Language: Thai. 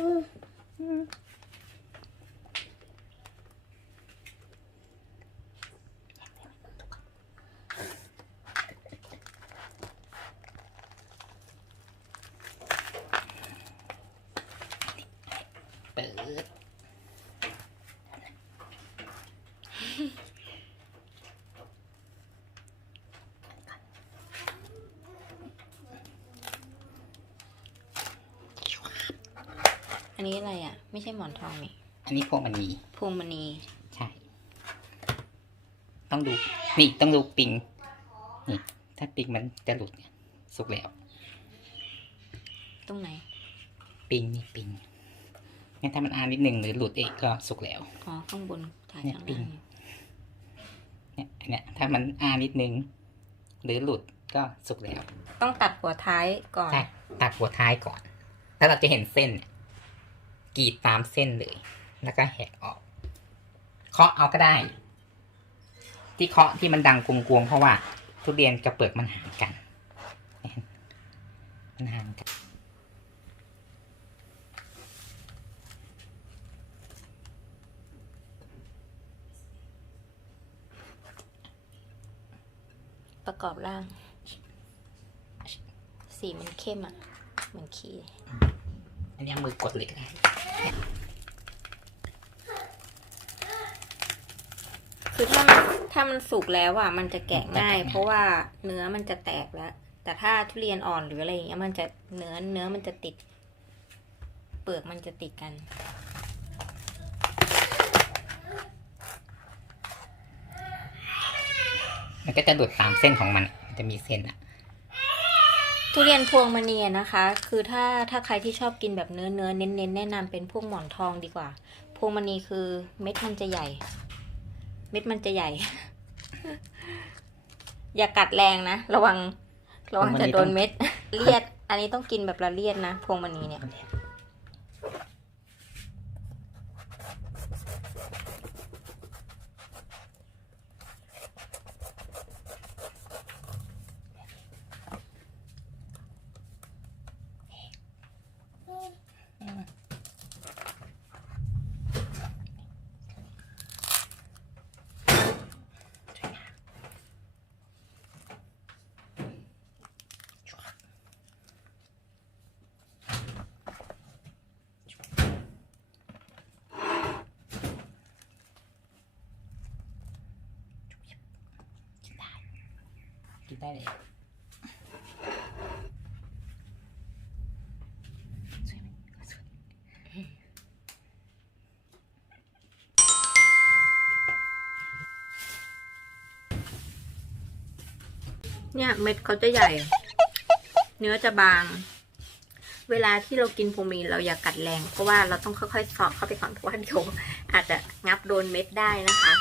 เปิด อันนี้อะไรอะ ไม่ใช่หมอนทองนี่อันนี้พวงมณีพวงมณีใช่ ต้องดู นี่ต้องดูปิงนี่ถ้าปิงมันจะหลุดเนี่ยสุกแล้ว ตรงไหน ปิงนี่ปิงงั้นถ้ามันอานิดหนึ่งหรือหลุดเองก็สุกแล้วอ๋อข้างบนถ่ายเนี่ยข้างปิ้ล่างงเนี่ยอันเนี่ยถ้ามันอานิดนึงหรือหลุดก็สุกแล้ว ต้องตัดหัวท้ายก่อน ใช่ตัดหัวท้ายก่อน ถ้าเราจะเห็นเส้นเนี่ยก รีดตามเส้นเลย แล้วก็แหกออก เคาะเอาก็ได้ ที่เคาะที่มันดังกวงๆเพราะว่า ทุเรียนกับเปลือกมันห่างกัน มันห่างกันประกอบร่าง สีมันเข้มอะ เหมือนขี้เลยอันนี้เอามือกดเลยก็ได้ คือถ้ามันถ้ามันสุกแล้วอะมันจะแกะง่ายมันจะแกะง่าย เพราะว่าเนื้อมันจะแตกแล้ว แต่ถ้าทุเรียนอ่อนหรืออะไรอย่างเงี้ยมันจะเนื้อเนื้อมันจะติด เปลือกมันจะติดกันมันก็จะหลุดตามเส้นของมัน มันจะมีเส้นอะ ทุเรียนพวงมณีอะนะคะ คือถ้าถ้าใครที่ชอบกินแบบเนื้อเนื้อเน้นเน้นๆแนะนำเป็นพวกหมอนทองดีกว่า พวงมณีคือเม็ดมันจะใหญ่ เม็ดมันจะใหญ่ อย่ากัดแรงนะ ระวังระวังจะโดนเม็ด เลียด อันนี้ต้องกินแบบละเลียดนะ พวงมณีเนี่ย ได้เลยเนี่ยเม็ดเขาจะใหญ่ เนื้อจะบาง เวลาที่เรากินพวงมีเราอย่ากัดแรง เพราะว่าเราต้องค่อยๆสอดเข้าไปก่อนเพราะว่าเดี๋ยวอาจจะงับโดนเม็ดได้นะคะ